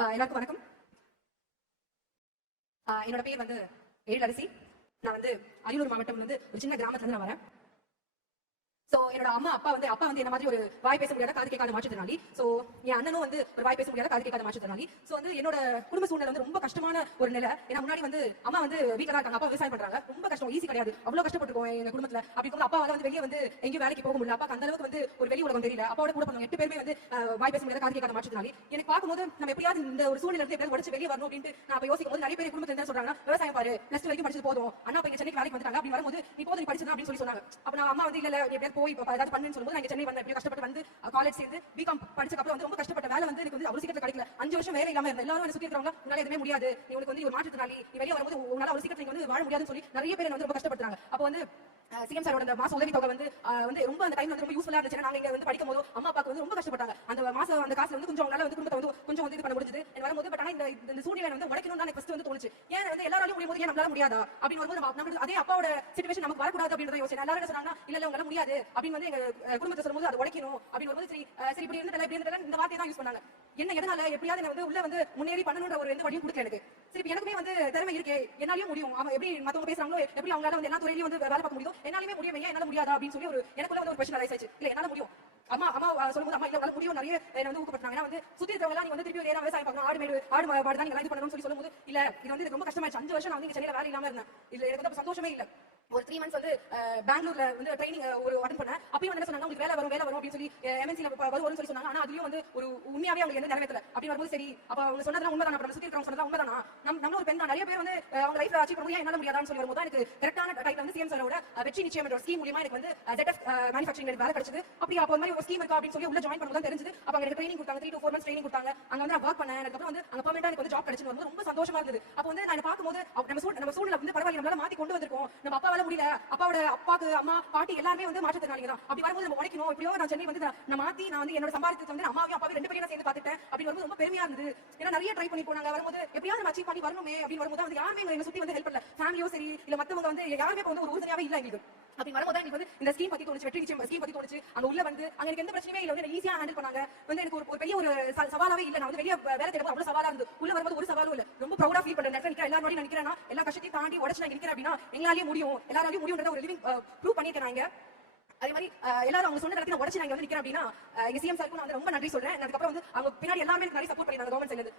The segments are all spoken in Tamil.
எல்லாருக்கும் வணக்கம். என்னோட பேர் வந்து எழிலரசி. நான் வந்து அரியலூர் மாவட்டம் வந்து ஒரு சின்ன கிராமத்துல இருந்து நான் வரேன். சோ என்னோட அப்பா வந்து என்ன மாதிரி ஒரு வாய் பேச முடியாத காது கேட்காத மாற்றுத்திறனாளி. சோ என் அண்ணனும் வந்து ஒரு வாய் பேச முடியாத காது கேட்காத மாற்றுத்திறனாளி. சோ வந்து என்னோட குடும்ப சூழ்நிலை வந்து ரொம்ப கஷ்டமான ஒரு நிலை. ஏன்னா முன்னாடி வந்து அம்மா வந்து வீட்டுல தான் இருக்காங்க, அப்பா விவசாயம் பண்றாங்க. ரொம்ப கஷ்டம், ஈஸி கிடையாது. அவ்வளவு கஷ்டப்பட்டிருக்கோம் எங்க குடும்பத்துல. அப்படி கூட அப்பாவால வந்து வெளியே வந்து எங்கேயும் வேலைக்கு போக முடியல. அப்பாக்கு அந்த அளவுக்கு வந்து ஒரு வெளி உலகம் தெரியல. அப்பாவோட கூட பண்ணவங்க 8 பேருமே வந்து வாய் பேச முடியாத காது கேட்காத மாற்றுத்திறனாளி. எனக்கு பார்க்கும்போது நம்ம எப்படியாவது இந்த ஒரு சூழ்நிலை இருந்து எப்படியாவது உடச்சு வெளியே வரணும் அப்படின்ட்டு நான் அப்ப யோசிக்கும் போது நிறைய பேர் குடும்பத்துல என்ன சொல்றாங்க, விவசாயம் பாரு, +2 வரைக்கும் படிச்சது போதும், அண்ணா போய் சென்னைக்கு வேலைக்கு வந்துட்டாங்க. அப்படி வரும்போது நீ போதும், நீ படிச்சது அப்படின்னு சொல்லி சொன்னாங்க. அப்ப நான் அம்மா வந்து இல்ல எப்படியாவது போய் ஏதாவது பண்ணுன்னு சொல்லும்போது நான் சென்னை வந்து எப்படியோ கஷ்டப்பட்டு வந்து காலேஜ் சேர்ந்து பிகாம் படிச்சதுக்கு அப்புறம் வந்து ரொம்ப கஷ்டப்பட்ட வேலை வந்து எனக்கு வந்து அவ்வளவு சீக்கிரத்துல கிடைக்கல. 5 வருஷம் வேலை இல்லாம இருந்தேன். எல்லாரும் என்ன சுத்தி இருக்கிறவங்க உன்னால எதுவுமே முடியாது, நீ உனக்கு வந்து ஒரு மாற்றுத்திறனாளி, நீ வெளியே வரும்போது உன்னால அவ்வளவு சீக்கிரத்துல வந்து வாழ முடியாதுன்னு சொல்லி நிறைய பேர் வந்து ரொம்ப கஷ்டப்படுறாங்க. அப்போ வந்து சிஎம் சாரோட அந்த மாச உதவி தொகை வந்து ரொம்ப அந்த டைம்ல வந்து ரொம்ப யூஸ்ஃபுல்லா இருந்துச்சு. நாங்க இங்க வந்து படிக்கும் போது அம்மா அப்பாக்கு வந்து ரொம்ப கஷ்டப்பட்டாங்க. அந்த மாசம் அந்த காசுல வந்து கொஞ்சம் அவங்களால வந்து குடும்பத்தை வந்து கொஞ்சம் வந்து இது பண்ண முடிஞ்சது வரும்போது. பட் ஆனா இந்த சூழ்நிலை வந்து உடைக்கணும்னு தான் ஃபர்ஸ்ட் வந்து தோணுச்சு. ஏன் வந்து எல்லாராலையும் முடியும் போது ஏன் நம்மளால முடியாதா அப்படின்னு வரும்போது நம்ம அதே அப்பாவோட சிச்சுவேஷன் நமக்கு வரக்கூடாது அப்படின்றத யோசிச்சேன். எல்லாரும் என்ன சொன்னாங்க, இல்ல உங்களால முடியாது அப்படின்னு வந்து எங்க குடும்பத்தை சொல்லும்போது அது உடைக்கணும் அப்படின்னு வரும்போது சரி இப்படி இருந்தது இந்த வார்த்தையை தான் யூஸ் பண்ணாங்க. என்ன எதனால எப்படியாவது என்ன வந்து உள்ள வந்து முன்னேறி பண்ணணுன்ற ஒரு எந்த வழியும் கொடுக்கல எனக்கு. சரி எனக்குமே வந்து திறமை இருக்கே, என்னாலயும் முடியும், அவங்க எப்படி மத்தவங்க பேசுறாங்களோ, எப்படி அவங்களால வந்து எல்லா துறையிலயும் வந்து வேலை பார்க்க முடியும், என்னாலுமே முடியும், ஏன் என்னால முடியாதா அப்படின்னு சொல்லி ஒரு எனக்குள்ள வந்து ஒரு கொஸ்டின் ரைஸ் ஆச்சு. இல்ல என்னால முடியும். அம்மா சொல்லும்போது அம்மா இல்ல உங்களால முடியும் நிறைய என்ன வந்து ஊக்கப்படுறாங்க. வந்து சுத்தி இருக்கிறவங்க நீ வந்து திருப்பி ஏதாவது விவசாயம் பார்க்கணும், ஆடு மாடு தான் நீங்க இது பண்ணணும்னு சொல்லி சொல்லும்போது இல்ல இது வந்து ரொம்ப கஷ்டமாயிடுச்சு. 5 வருஷம் நான் வந்து சென்னையில வேலை இல்லாம இருந்தேன். இல்ல எனக்கு வந்து சந்தோஷமே இல்ல. ஒரு 3 months வந்து பெங்களூர்ல வந்து ட்ரைனிங் ஒரு அட்டெண்ட் பண்ணேன். அப்பயும் வந்து என்ன சொன்னாங்க, உங்களுக்கு வேலை வரும் அப்படின்னு சொல்லி MNC ல வரும்னு சொல்லி சொன்னாங்க. ஆனா அதுலயும் வந்து ஒரு உண்மையாவே அவங்க எந்த நிறைவேற்றல. அப்படி வரும்போது சரி அப்ப அவங்க சொன்னதெல்லாம் உண்மைதான், நம்ம சுத்தி இருக்கிறவங்க சொன்னதெல்லாம் உண்மைதானா, நம்ம ஒரு பெண் தான், நிறைய பேர் வந்து அவங்க லைஃப்ல அச்சீவ் பண்ண முடியாது, என்னால முடியாதான்னு சொல்லி வரும்போது எனக்கு கரெக்டான டைம்ல வந்து சிஎம் சாரோட வெற்றி நிச்சயம் என்ற ஸ்கீம் மூலமா எனக்கு வந்து ZF மேனுஃபேக்சரிங் வேலை கிடைச்சது. அப்படி அப்ப மாதிரி ஒரு ஸ்கீம் இருக்கா அப்படின்னு சொல்லி உள்ள ஜாயின் பண்ணும்போது தெரிஞ்சது. அப்ப எனக்கு ட்ரைனிங் கொடுத்தாங்க, 3 to 4 months ட்ரைனிங் கொடுத்தாங்க. அங்க வந்து நான் வர்க் பண்ணேன். அதுக்கப்புறம் வந்து அங்க பெர்மனன்ட்டா எனக்கு வந்து ஜாப் கிடைச்சது வந்து ரொம்ப சந்தோஷமா இருந்தது. அப்ப வந்து நான் பார்க்கும்போது நம்ம சூழ்நிலை வந்து பரவாயில்லை, நம்மளால மாத்தி கொண்டு வந்திருக்கோம். நம்ம அப்பாவால முடியல, அப்பாக்கு அம்மா பாட்டி எல்லாருமே வந்து மாற்றுத்திறனாளிங்க தான். அப்படி வரும்போது நம்ம உடைக்கணும். எப்படியோ நான் சென்னை வந்து நான் மாத்தி நான் வந்து என்னோட சம்பாதித்து வந்து அம்மாவையும் அப்பாவையும் 2 பேரையும் சேர்ந்து பார்த்துட்டேன். அப்படி வரும்போது ரொம்ப பெருமையா இருந்தது. ஏன்னா நிறைய ட்ரை பண்ணி போனாங்க. வரும்போது எப்படியாவது நம்ம அச்சீவ் பண்ணி வரணுமே அப்படின்னு வரும்போது வந்து யாருமே எங்க சுத்தி வந்து ஹெல்ப் பண்ணல. ஃபேமிலியோ சரி இல்ல மத்தவங்க வந்து யாருமே வந்து ஒரு உறுதுணையாவே இல்ல எங்களுக்கு. அப்படி வரும்போது எனக்கு வந்து இந்த ஸ்கீம் பத்தி தோணுச்சு, வெற்றி நிச்சயம் ஸ்கீம் பத்தி தோணுச்சு. அங்க உள்ள வந்து அங்க எனக்கு எந்த பிரச்சனையுமே இல்ல, வந்து ஈஸியா ஹேண்டில் பண்ணாங்க. வந்து எனக்கு ஒரு பெரிய ஒரு சவாலாவே இல்ல. நான் வந்து வெளிய வேலை தேடும்போது அவ்வளவு சவாலா இருந்தது. உள்ள வரும்போது ஒரு சவாலும் இல்ல. ரொம்ப ப்ரௌடா ஃபீல் பண்றேன். நிக்கிற எல்லாரும் நான் நிக்கிறேன்னா எல்லா கஷ்டத்தையும் தாண்டி உடைச்சு நான் நிக்கிறேன் அப்படின்னா எங்களாலயும் முடியும்ன்றத ஒரு லிவிங் ப்ரூவ் பண்ணிட்டேன் நான் இங்க. அதே மாதிரி எல்லாரும் அவங்க சொன்ன இடத்துல உடச்சு நான் வந்து நிக்கிறேன் அப்படின்னா எங்க சிஎம் சாருக்கு நான் ரொம்ப நன்றி சொல்றேன். அதுக்கப்புறம் வந்து அவங்க பின்னாடி எல்லாமே நிறைய சப்போர்ட் பண்ணிருந்தாங்க கவர்மெண்ட் சைடுல.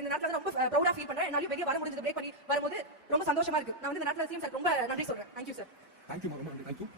இந்த நேரத்துல ரொம்ப ப்ரௌடா ஃபீல் பண்றேன். என்னால வெளிய வர முடிஞ்சது, பிரேக் பண்ணி வரும்போது ரொம்ப சந்தோஷமா இருக்கு. நான் வந்து இந்த நேரத்துல சிஎம் சார் ரொம்ப நன்றி சொல்றேன். Thank you sir. தேங்க்யூ.